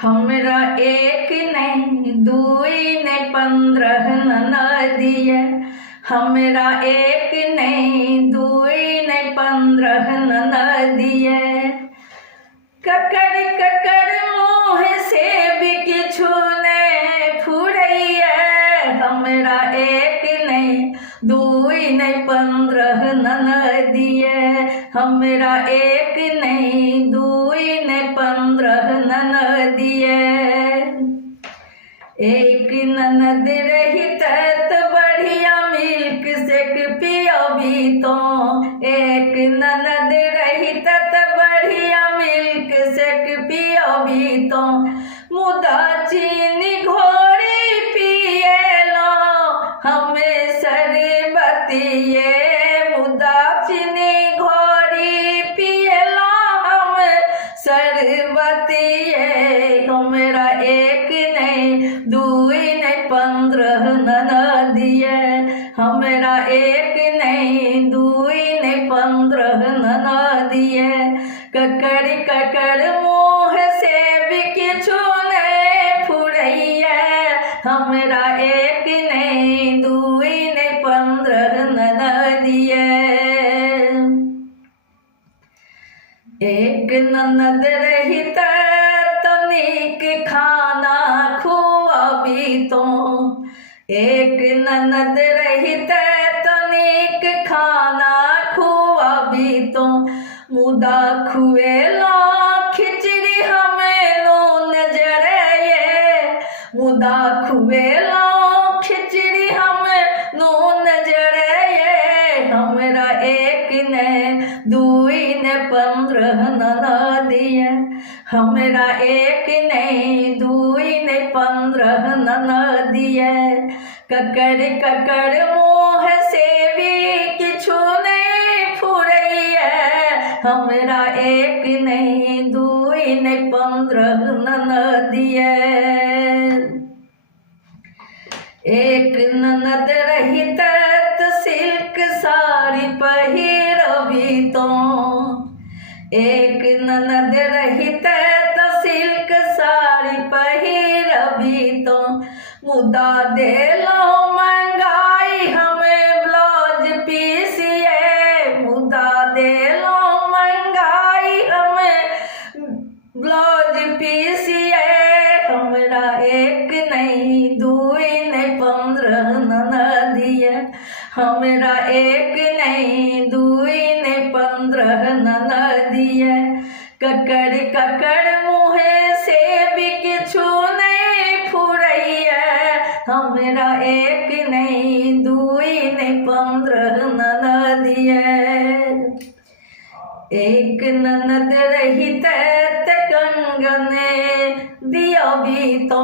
हमरा एक नहीं दुई नहीं 15 ननदिया। हमरा एक नहीं दुई नहीं 15 ननदिया। ककड़ ककड़ मुँह से भी किछु नहीं फुरैया। हमरा एक नहीं दुई नहीं 15 ननदिया। हमरा एक नहीं दुई नहीं 15 ननदिया। एक ननद रही त बढ़िया मिल्क शेक पियबी तो। एक ननद रही त बढ़िया मिल्क शेक पियबी तो। मुदा चीनी घोरी पिएलो हमें शरबतिये। मुदा चीनी घोरी पिएलो हम शरबतिये। हमरा एक नहीं दुई नहीं 15 ननदिया। हमरा एक नहीं दुई नहीं 15 ननदिया। ककड़ ककड़ मुँह से भी किछु नहीं फुरैया। हमरा एक नहीं दुई नहीं 15 ननदिया। एक ननद रही तनिक खाना खुआबी तो। एक ननद रही तनिक खाना खुआबी तो। मुदा खुएला खिचड़ी हमें नून जरये। मुदा खुएला खिचड़ी हमें नून जरये। हमरा एक ने दुई ने 15 ननदिया। हमरा एक नहीं दुई नहीं 15 ननदिया। ककड़ ककड़ मुँह से भी किछु नहीं फुरैया। हमरा एक नहीं दुई नहीं 15 ननदिया। एक ननद रही त सिल्क साड़ी पहिरबी तो। एक ननद रही त सिल्क साड़ी पहिरबी तो। मुदा देलो महंगाई हमें ब्लाउज पीसिए। मुदा देलो महंगाई हमें ब्लाउज पीसिए। हमरा एक नहीं दुई नहीं 15 ननदिया। हमरा एक नहीं दुई नहीं 15 ननदिया। ककड़ ककड़ मुँह से भी किछु नहीं फुरैया। हमरा एक नहीं दुई नहीं 15 ननदिया। एक ननद रही त कंगन दियबी तो।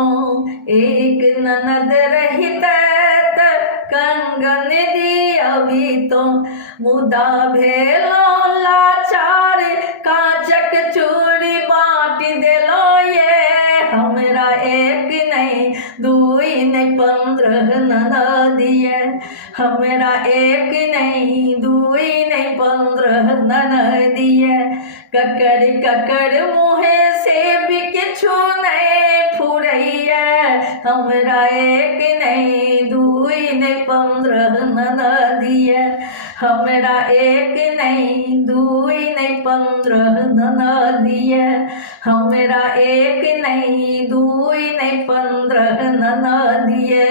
एक ननद रही त कंगन दियबी तो। मुदा भेलो लाचार कांचक चूड़ी बाँट देलो ये। हमरा एक नहीं दुई नहीं 15 ननदिया। हमरा एक नहीं दुई नहीं 15 ननदिया। ककड़ ककड़ मुँह से भी किछु नहीं फुरैया। हमरा एक नहीं दुई नहीं 15 ननदिया। हमरा एक नहीं दुई नहीं 15 ननदिया। हमरा एक नहीं दुई नहीं 15 ननदिया।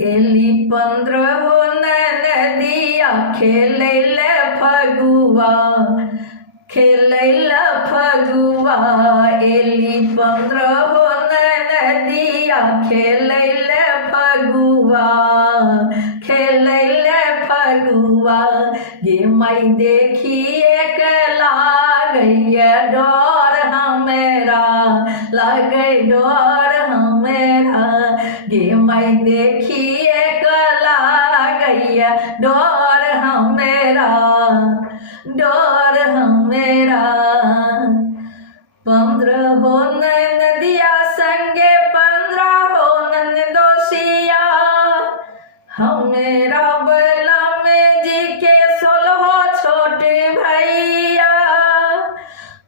एली 15 ननदिया खेलैल फगुआ। खेलैल फगुआ। एली 15 ननदिया खेलैल फगुआ। खेलैल फगुआ। गे माई देखिए के लागैया डर हमरा। लागै डर हमरा। गे माई देखिए के लागैया डर हमरा। डर हमरा। 15 ननदिया संगे 15 ननदोसिया। हमरा बलम जी के 16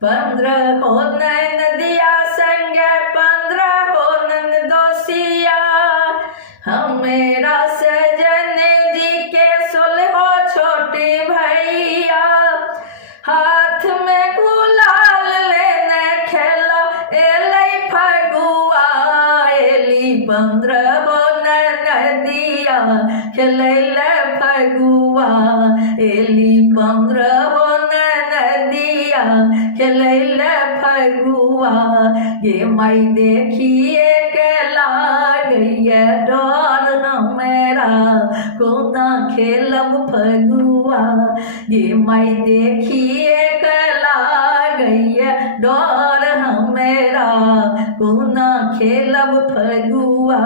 15 हो नदिया संगे 15 हो नंदोसिया। हमेरा सजन जी के 16 हो छोटे भैया। हाथ में गुलाल लेने खेला एलै फगुआ। एली 15 हो नदिया खेलैले फगुआ। एली 15 हो नदिया खेलैले फगुआ। ये माई देखिए के लागैया डर हमेरा कोना खेलब फगुआ। ये माई देखिए के लागैया डर हमेरा कोना खेलब फगुआ।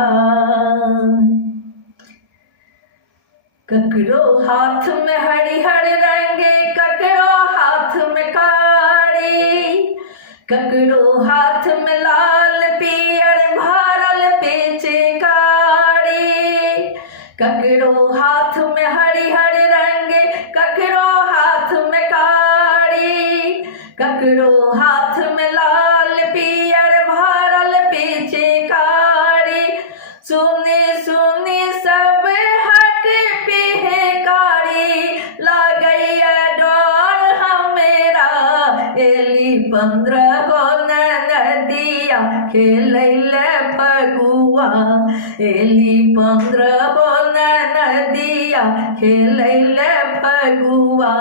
ककरो हाथ में हरिहर रंग ककरो हाथ में कारी। ककरो हाथ में लाल पियर भरल पिचकारी। ककरो हाथ में हरिहर रंग ककरो हाथ में कारी। ककरो हाथ में लाल पियर भरल पिचकारी। सुनी सुनी सब हट पिहकारी लागैया डर हमेरा। एली 15 हो नदिया खेलैले फगुआ। एली 15 हो नदिया खेलैले फगुआ।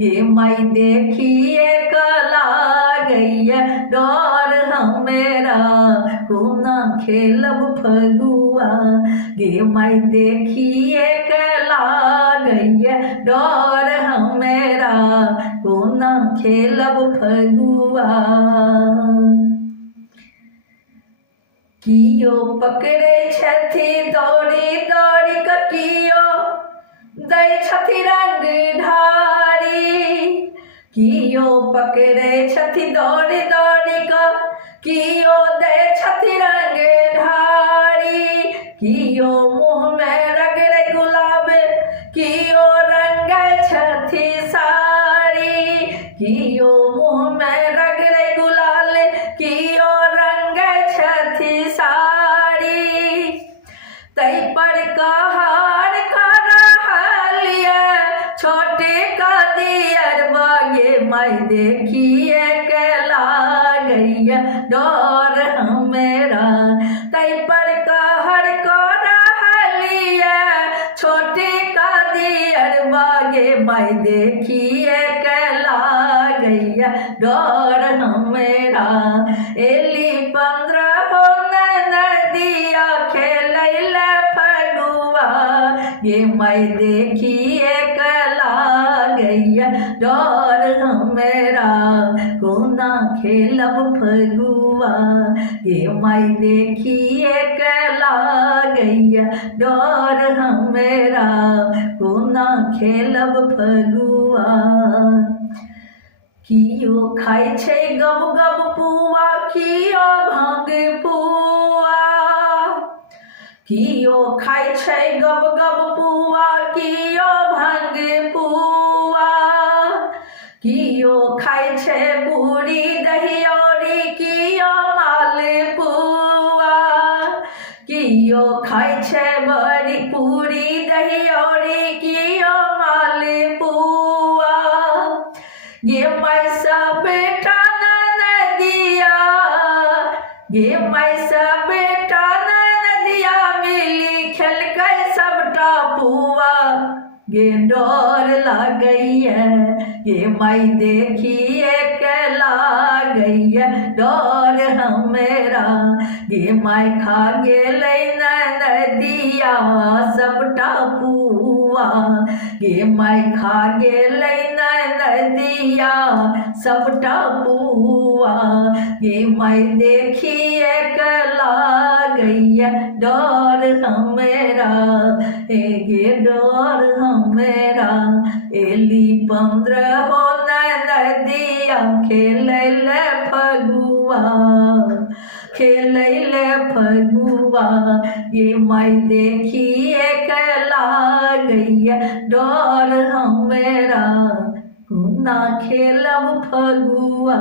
ये माई देखिए लागैया डर हमेरा कोना खेलब फगुआ। ये माई देखिए लागैया डर हमेरा कोना खेलब फगुआ। कियो पकड़े छथि दौड़ी दौड़ी क कियो दै छथि रंग ढारी। कियो पकड़े छथि दौड़ी दौड़ी क कियो दै छथि रंग ढारी। कियो मुँह में रगड़े गुलाब कियो रंगै छथि साड़ी। कियो मुँह में रगड़े गुलाल कियो रंगै छथि साड़ी। तै पर कहर कर रहलिए छोटे का दियर बागे। माई देखिए के लागैया डर हमेरा। तै पर कहर कर रहलिए छोटे का दियर बागे। माई देखिए के लागैया डर हमेरा। एली 15 हो नदिया खेलैले फगुआ। ये माई देखिए के लागैया डर हमेरा कोना खेलब फगुआ। ये माई देखिए के लागैया डर हमेरा कोना खेलब फगुआ। कियो खाइ छै गब गब पुआ कियो भांग पुआ। कियो खाइ छै गब गब पुआ कियो भांग पुआ। कियो खाइ छै पूरी दहियौरी कियो माल पुआ। कियो खाइ छै बड़ी पूरी दहियौरी कियो माल पुआ। ये माई सब बेटा नदिया ये माई सब बेटा नदिया मिली खेलकै सबटा पुआ। ये डर लागैया ये माई देखिए के लागैया डर हमेरा। ये माई खा गेलै नदिया सबटा पुआ। ये माई खा गेलै नदिया सबटा पुआ। ये माई देखिए के लागैया डर हमेरा। ये डर हमेरा। एली 15 हो नदिया खेलैले फगुआ। खेलैले फगुआ। ये माई देखिए के लागैया डर हमेरा। ना खेलब फगुआ